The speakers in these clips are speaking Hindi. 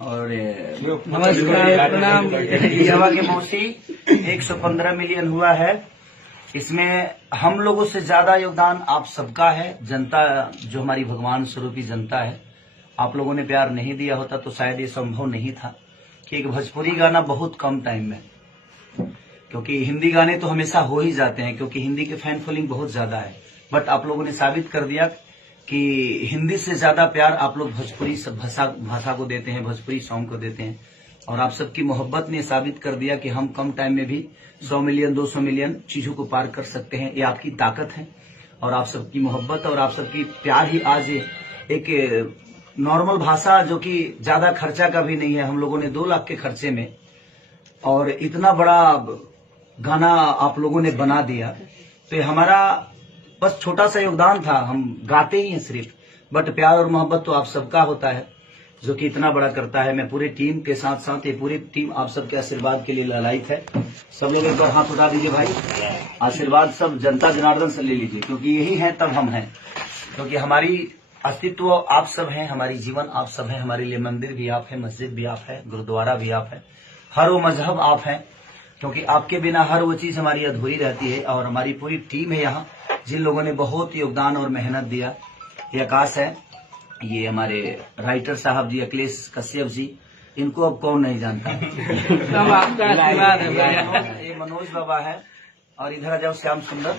और नमस्कार, प्रणाम। हवा के मौसी 115 मिलियन हुआ है। इसमें हम लोगों से ज्यादा योगदान आप सबका है। जनता जो हमारी भगवान स्वरूपी जनता है, आप लोगों ने प्यार नहीं दिया होता तो शायद ये संभव नहीं था कि एक भोजपुरी गाना बहुत कम टाइम में, क्योंकि हिंदी गाने तो हमेशा हो ही जाते हैं क्योंकि हिंदी के फैन फॉलोइंग बहुत ज्यादा है, बट आप लोगों ने साबित कर दिया कि हिंदी से ज्यादा प्यार आप लोग भोजपुरी भाषा को देते हैं, भोजपुरी सॉन्ग को देते हैं। और आप सबकी मोहब्बत ने साबित कर दिया कि हम कम टाइम में भी 100 मिलियन 200 मिलियन चीजों को पार कर सकते हैं। ये आपकी ताकत है और आप सबकी मोहब्बत और आप सबकी प्यार ही आज एक नॉर्मल भाषा जो कि ज्यादा खर्चा का भी नहीं है, हम लोगों ने 2 लाख के खर्चे में और इतना बड़ा गाना आप लोगों ने बना दिया। तो ये हमारा बस छोटा सा योगदान था, हम गाते ही हैं सिर्फ, बट प्यार और मोहब्बत तो आप सबका होता है जो कि इतना बड़ा करता है। मैं पूरे टीम के साथ साथ ये पूरी टीम आप सबके आशीर्वाद के लिए ललायित है। सब लोग एक बार हाथ उठा दीजिए भाई, आशीर्वाद सब जनता जनार्दन से ले लीजिए, क्योंकि यही है तब हम हैं। क्योंकि हमारी अस्तित्व आप सब हैं, हमारी जीवन आप सब हैं। हमारे लिए मंदिर भी आप है, मस्जिद भी आप है, गुरुद्वारा भी आप है, हर वो मजहब आप हैं, क्योंकि आपके बिना हर वो चीज हमारी अधूरी रहती है। और हमारी पूरी टीम है यहाँ जिन लोगों ने बहुत योगदान और मेहनत दिया। ये आकाश है, ये हमारे राइटर साहब जी अखिलेश कश्यप जी, इनको अब कौन नहीं जानता सब आपका आशीर्वाद है भैया। ये मनोज बाबा है और इधर आ जाओ श्याम सुंदर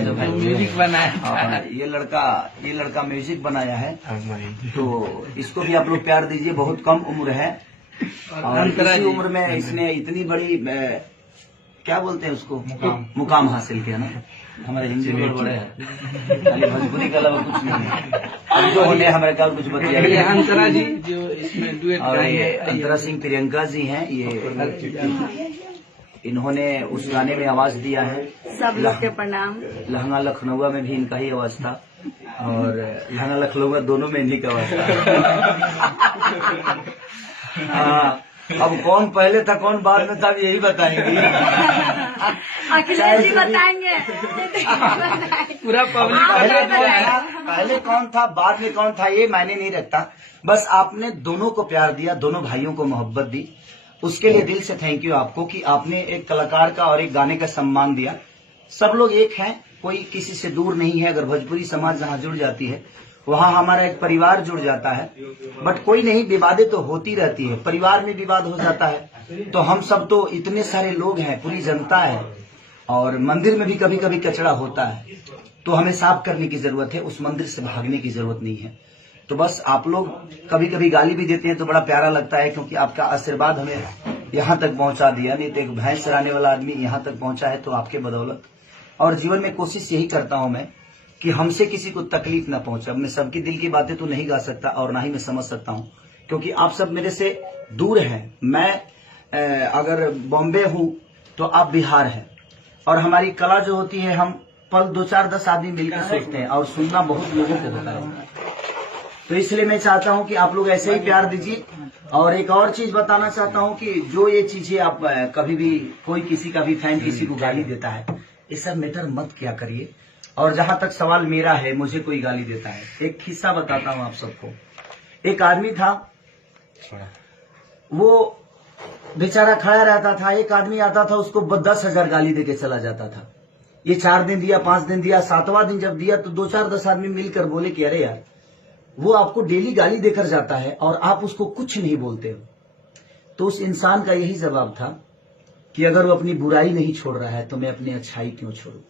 जो भाई म्यूजिक बनाया। ये लड़का म्यूजिक बनाया है, तो इसको भी आप लोग प्यार दीजिए। बहुत कम उम्र है और इसी उम्र में इसने इतनी बड़ी क्या बोलते हैं उसको मुकाम हासिल किया ना। हमारे हिंदी में बड़े हैं, खाली भोजपुरी के अलावा कुछ नहीं है। अब जो होने हमारे का कुछ बतिया। ये अंतरा जी जो इसमें डुएट और ये अंतरा सिंह प्रियंका जी हैं, ये इन्होंने उस गाने में आवाज दिया है। सब लोग के प्रणाम। लहंगा लखनऊ में भी इनका ही आवाज था और लहंगा लखनऊ दोनों में इन्हीं का आवाज था। अब कौन पहले था कौन बाद में था यही बताएंगे। अखिलेश जी बताएंगे। पूरा पब्लिक पहले कौन था बाद में कौन था ये मायने नहीं रखता। बस आपने दोनों को प्यार दिया, दोनों भाइयों को मोहब्बत दी, उसके लिए दिल से थैंक यू आपको कि आपने एक कलाकार का और एक गाने का सम्मान दिया। सब लोग एक हैं, कोई किसी से दूर नहीं है। अगर भोजपुरी समाज जहाँ जुड़ जाती है वहाँ हमारा एक परिवार जुड़ जाता है। बट कोई नहीं, विवादें तो होती रहती है, परिवार में विवाद हो जाता है। तो हम सब तो इतने सारे लोग हैं, पूरी जनता है और मंदिर में भी कभी कभी कचरा होता है, तो हमें साफ करने की जरूरत है, उस मंदिर से भागने की जरूरत नहीं है। तो बस आप लोग कभी कभी गाली भी देते हैं तो बड़ा प्यारा लगता है, क्योंकि आपका आशीर्वाद हमें यहाँ तक पहुँचा दिया। नहीं तो एक भैंस चराने वाला आदमी यहाँ तक पहुँचा है तो आपके बदौलत। और जीवन में कोशिश यही करता हूँ मैं कि हमसे किसी को तकलीफ ना पहुंचे। अब मैं सबकी दिल की बातें तो नहीं गा सकता और ना ही मैं समझ सकता हूं, क्योंकि आप सब मेरे से दूर हैं। मैं अगर बॉम्बे हूं तो आप बिहार हैं, और हमारी कला जो होती है हम पल 2-4-10 आदमी मिलकर सोचते हैं और सुनना बहुत लोगों को होता है। तो इसलिए मैं चाहता हूं कि आप लोग ऐसे ही प्यार दीजिए। और एक और चीज बताना चाहता हूं कि जो ये चीजें आप कभी भी कोई किसी का भी फैन किसी को गाली देता है, ये सब मैटर मत किया करिए। और जहां तक सवाल मेरा है, मुझे कोई गाली देता है, एक किस्सा बताता हूं आप सबको। एक आदमी था, वो बेचारा खड़ा रहता था, एक आदमी आता था उसको 10,000 गाली देके चला जाता था। ये 4 दिन दिया, 5 दिन दिया, 7वां दिन जब दिया तो 2-4-10 आदमी मिलकर बोले कि अरे यार, वो आपको डेली गाली देकर जाता है और आप उसको कुछ नहीं बोलते हो। तो उस इंसान का यही जवाब था कि अगर वो अपनी बुराई नहीं छोड़ रहा है तो मैं अपनी अच्छाई क्यों छोड़ू।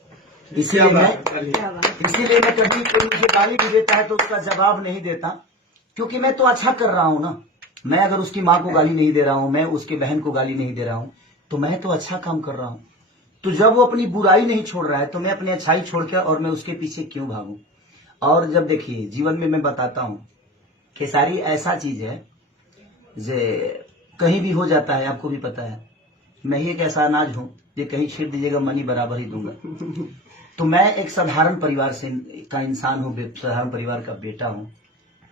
इसीलिए मैं कभी कोई मुझे गाली भी देता है तो उसका जवाब नहीं देता, क्योंकि मैं तो अच्छा कर रहा हूं ना। मैं अगर उसकी माँ को गाली नहीं दे रहा हूं, मैं उसके बहन को गाली नहीं दे रहा हूं, तो मैं तो अच्छा काम कर रहा हूं। तो जब वो अपनी बुराई नहीं छोड़ रहा है तो मैं अपनी अच्छाई छोड़ के और मैं उसके पीछे क्यों भागूं। और जब देखिए जीवन में मैं बताता हूं, खेसारी ऐसा चीज है जे कहीं भी हो जाता है, आपको भी पता है। मैं ही एक ऐसा अनाज हूं ये कहीं छीड़ दीजिएगा मनी बराबर ही दूंगा। तो मैं एक साधारण परिवार से का इंसान हूँ, साधारण परिवार का बेटा हूँ।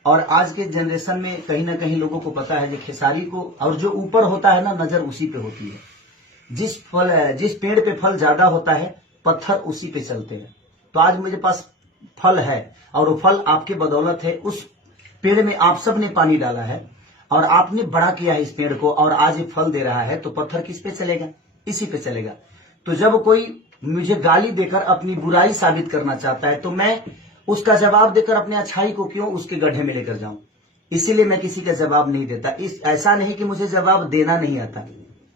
और आज के जनरेशन में कहीं ना कहीं लोगों को पता है कि खेसारी को, और जो ऊपर होता है ना नजर उसी पे होती है। जिस पेड़ पे फल ज्यादा होता है पत्थर उसी पे चलते हैं। तो आज मेरे पास फल है और वो फल आपके बदौलत है। उस पेड़ में आप सब ने पानी डाला है और आपने बड़ा किया है इस पेड़ को और आज ये फल दे रहा है, तो पत्थर किस पे चलेगा? इसी पे चलेगा। तो जब कोई मुझे गाली देकर अपनी बुराई साबित करना चाहता है तो मैं उसका जवाब देकर अपने अच्छाई को क्यों उसके गड्ढे में लेकर जाऊं? इसीलिए मैं किसी का जवाब नहीं देता। ऐसा नहीं कि मुझे जवाब देना नहीं आता,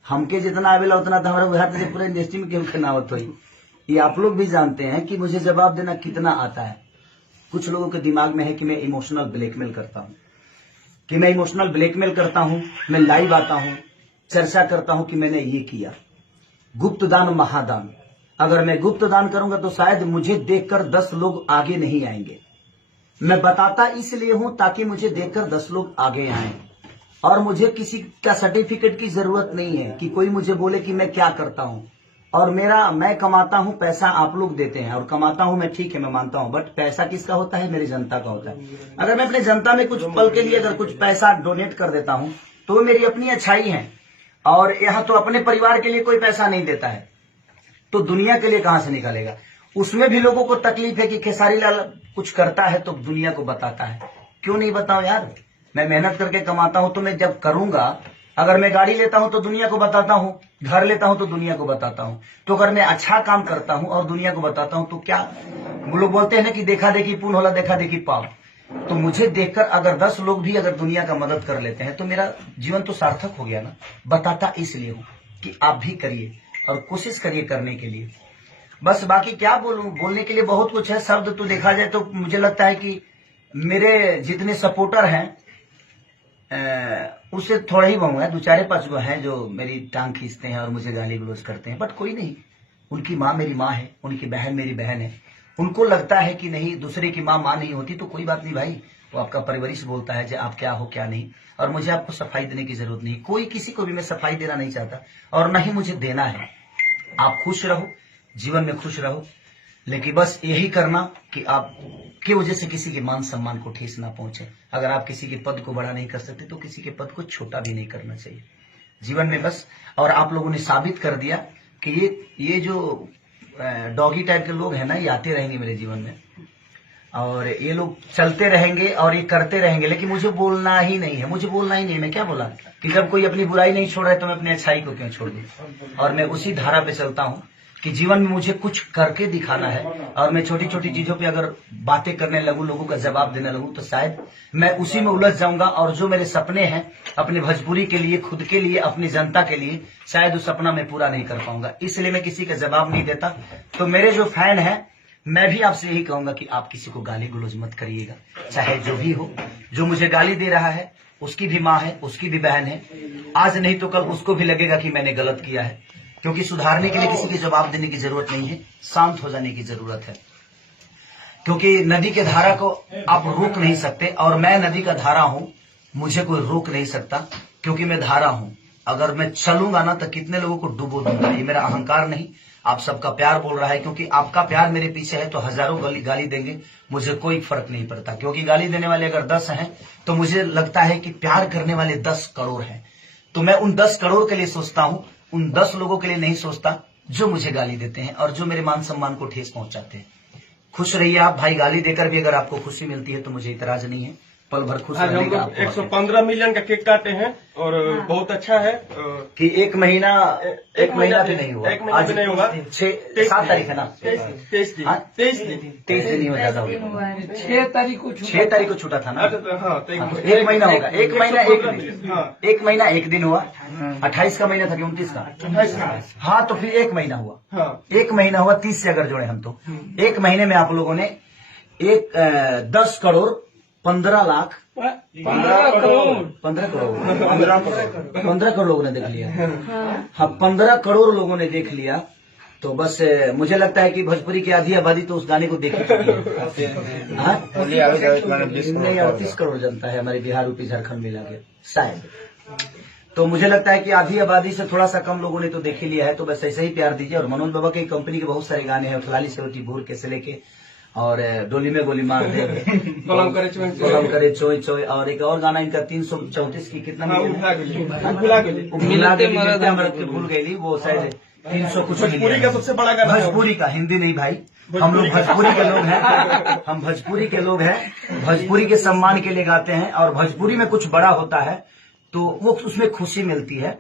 हमके जितना आवेला उतना तो हमारा बिहार से पूरे इंडस्ट्री में क्यों करनावत हुई। ये आप लोग भी जानते हैं कि मुझे जवाब देना कितना आता है। कुछ लोगों के दिमाग में है कि मैं इमोशनल ब्लैकमेल करता हूं, मैं लाइव आता हूं, चर्चा करता हूं कि मैंने ये किया। गुप्त दान महादान, अगर मैं गुप्त दान करूंगा तो शायद मुझे देखकर 10 लोग आगे नहीं आएंगे। मैं बताता इसलिए हूं ताकि मुझे देखकर 10 लोग आगे आएं, और मुझे किसी का सर्टिफिकेट की जरूरत नहीं है कि कोई मुझे बोले कि मैं क्या करता हूं। और मैं कमाता हूं, पैसा आप लोग देते हैं और कमाता हूं मैं, ठीक है मैं मानता हूं, बट पैसा किसका होता है? मेरी जनता का होता है। अगर मैं अपने जनता में कुछ पल के लिए अगर कुछ पैसा डोनेट कर देता हूं तो वो मेरी अपनी अच्छाई है। और यहाँ तो अपने परिवार के लिए कोई पैसा नहीं देता है तो दुनिया के लिए कहां से निकालेगा? उसमें भी लोगों को तकलीफ है कि खेसारी लाल कुछ करता है तो दुनिया को बताता है। क्यों नहीं बताऊं यार? मैं मेहनत करके कमाता हूं तो मैं जब करूंगा, अगर मैं गाड़ी लेता हूं तो दुनिया को बताता हूं, घर लेता हूं तो दुनिया को बताता हूं। तो अगर मैं अच्छा काम करता हूं और दुनिया को बताता हूं तो क्या, वो लोग बोलते हैं ना कि देखा देखी पुण्य होला, देखा देखी पाप। तो मुझे देखकर अगर 10 लोग भी अगर दुनिया का मदद कर लेते हैं तो मेरा जीवन तो सार्थक हो गया ना। बताता इसलिए हूं कि आप भी करिए और कोशिश करिए करने के लिए। बस बाकी क्या बोलूं, बोलने के लिए बहुत कुछ है। शब्द तो देखा जाए तो मुझे लगता है कि मेरे जितने सपोर्टर हैं उससे थोड़ा ही बहु है, 2-4-5 गो हैं जो मेरी टांग खींचते हैं और मुझे गाली गलौज करते हैं, बट कोई नहीं। उनकी माँ मेरी माँ है, उनकी बहन मेरी बहन है। उनको लगता है कि नहीं, दूसरे की माँ नहीं होती तो कोई बात नहीं भाई, वो आपका परवरिश बोलता है जो आप क्या हो क्या नहीं। और मुझे आपको सफाई देने की जरूरत नहीं, कोई किसी को भी मैं सफाई देना नहीं चाहता और न ही मुझे देना है। आप खुश रहो, जीवन में खुश रहो, लेकिन बस यही करना कि आप की वजह से किसी के मान सम्मान को ठेस ना पहुंचे। अगर आप किसी के पद को बड़ा नहीं कर सकते तो किसी के पद को छोटा भी नहीं करना चाहिए जीवन में बस। और आप लोगों ने साबित कर दिया कि ये जो डॉगी टाइप के लोग हैं ना, ये आते रहेंगे मेरे जीवन में और ये लोग चलते रहेंगे और ये करते रहेंगे, लेकिन मुझे बोलना ही नहीं है। मुझे बोलना ही नहीं, मैं क्या बोला कि जब कोई अपनी बुराई नहीं छोड़ रहा है तो मैं अपनी अच्छाई को क्यों छोड़ दूं। और मैं उसी धारा पे चलता हूं कि जीवन में मुझे कुछ करके दिखाना है। और मैं छोटी छोटी चीजों पे अगर बातें करने लगूं, लोगों का जवाब देने लगूं तो शायद मैं उसी में उलझ जाऊंगा। और जो मेरे सपने हैं अपने भोजपुरी के लिए, खुद के लिए, अपनी जनता के लिए, शायद उस सपना मैं पूरा नहीं कर पाऊंगा। इसलिए मैं किसी का जवाब नहीं देता। तो मेरे जो फैन है, मैं भी आपसे यही कहूंगा कि आप किसी को गाली गलौज मत करिएगा, चाहे जो भी हो। जो मुझे गाली दे रहा है उसकी भी माँ है, उसकी भी बहन है। आज नहीं तो कल उसको भी लगेगा कि मैंने गलत किया है, क्योंकि सुधारने के लिए किसी के जवाब देने की जरूरत नहीं है, शांत हो जाने की जरूरत है। क्योंकि नदी के धारा को आप रोक नहीं सकते और मैं नदी का धारा हूं, मुझे कोई रोक नहीं सकता क्योंकि मैं धारा हूं। अगर मैं चलूंगा ना तो कितने लोगों को डुबो दूंगा। ये मेरा अहंकार नहीं, आप सबका प्यार बोल रहा है। क्योंकि आपका प्यार मेरे पीछे है तो हजारों गाली देंगे, मुझे कोई फर्क नहीं पड़ता। क्योंकि गाली देने वाले अगर 10 हैं तो मुझे लगता है कि प्यार करने वाले 10 करोड़ हैं। तो मैं उन 10 करोड़ के लिए सोचता हूं, उन 10 लोगों के लिए नहीं सोचता जो मुझे गाली देते हैं और जो मेरे मान सम्मान को ठेस पहुंचाते हैं। खुश रहिए आप भाई, गाली देकर भी अगर आपको खुशी मिलती है तो मुझे इतराज नहीं है। पल भर खुश रहने का आपको 115 मिलियन का केक काटे हैं और बहुत अच्छा है कि एक महीना भी नहीं हुआ। एक महीना भी नहीं होगा। 7 तारीख है ना, 23 दिन 23 दिन ही हो जाता होगा। 6 तारीख को छूटा था ना। हाँ, तो एक महीना होगा, एक महीना एक दिन, एक महीना एक दिन हुआ। 28 का महीना था कि 29 का? हाँ, तो फिर एक महीना हुआ। हाँ, एक महीना हुआ, 30 से अगर जोड़े हम तो एक महीने में आप लोगों ने 10 करोड़ 15 लाख 15 करोड़ 15 करोड़ लोगों ने देख लिया। हाँ, 15 करोड़ लोगों ने देख लिया। तो बस मुझे लगता है कि भोजपुरी की आधी आबादी तो उस गाने को देख चुकी है। हाँ, 38 करोड़ जनता है हमारे बिहार, यूपी, झारखंड मिला के शायद। तो मुझे लगता है कि आधी आबादी से थोड़ा सा कम लोगों ने तो देख ही लिया है। तो बस ऐसे ही प्यार दीजिए। और मनोज बाबा की कंपनी के बहुत सारे गाने हैं, उठलाली से रोटी भूर के से लेके और डोली में गोली मार दे, कलम करे चोय चोय, और एक और गाना इनका 334 की कितना भुला के भूल गई, वो शायद 300 कुछ। भोजपुरी का सबसे बड़ा गाना, भोजपुरी का, हिंदी नहीं भाई, हम लोग भोजपुरी के लोग हैं, हम भोजपुरी के लोग हैं, भोजपुरी के सम्मान के लिए गाते हैं। और भोजपुरी में कुछ बड़ा होता है तो वो उसमें खुशी मिलती है।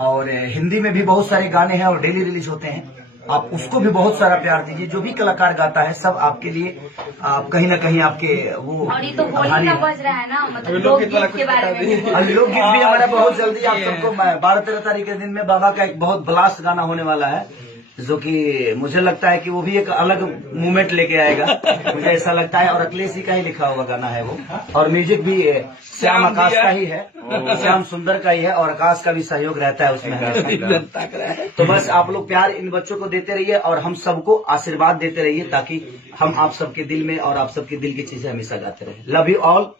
और हिंदी में भी बहुत सारे गाने हैं और डेली रिलीज होते हैं, आप उसको भी बहुत सारा प्यार दीजिए। जो भी कलाकार गाता है सब आपके लिए, आप कहीं ना कहीं आपके वो और ये तो होली आभारी का है। बज रहा है ना, मतलब लोकगीत वाला लोकगीत के बारे में भी बोलिए। और लोकगीत भी हमारा बहुत जल्दी आप सबको 12-13 तारीख के दिन में बाबा का एक बहुत ब्लास्ट गाना होने वाला है, जो कि मुझे लगता है कि वो भी एक अलग मूवमेंट लेके आएगा, मुझे ऐसा लगता है। और अखिलेश जी का ही लिखा हुआ गाना है वो, और म्यूजिक भी श्याम आकाश का ही है, श्याम सुंदर का ही है, और आकाश का भी सहयोग रहता है उसमें हमेशा। तो बस आप लोग प्यार इन बच्चों को देते रहिए और हम सबको आशीर्वाद देते रहिए, ताकि हम आप सबके दिल में और आप सबके दिल की चीजें हमेशा गाते रहे। लव यू ऑल,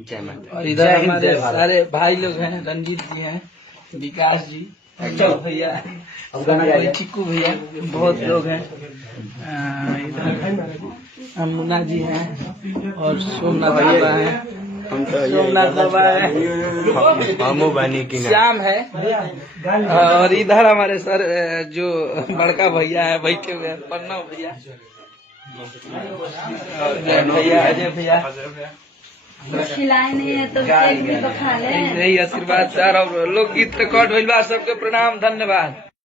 जय माता। और इधर हमारे सारे भाई लोग हैं, रंजीत जी हैं, विकास जी, चलो भैया, अब गाना गाइए। चिक्कू भैया, बहुत लोग हैं। इधर मुन्ना जी हैं और सोमनाथ बाबा हैं, सोमनाथ बाबा है, श्याम है। और इधर हमारे सर जो बड़का भैया है बैठे हुए हैं, प्रणव भैया, और भैया अजय भैया, खिलाए नहीं है तो केक भी तो खा ले। यही आशीर्वाद सर। और लोकगीत रिकॉर्ड हुई बा, सबके प्रणाम, धन्यवाद।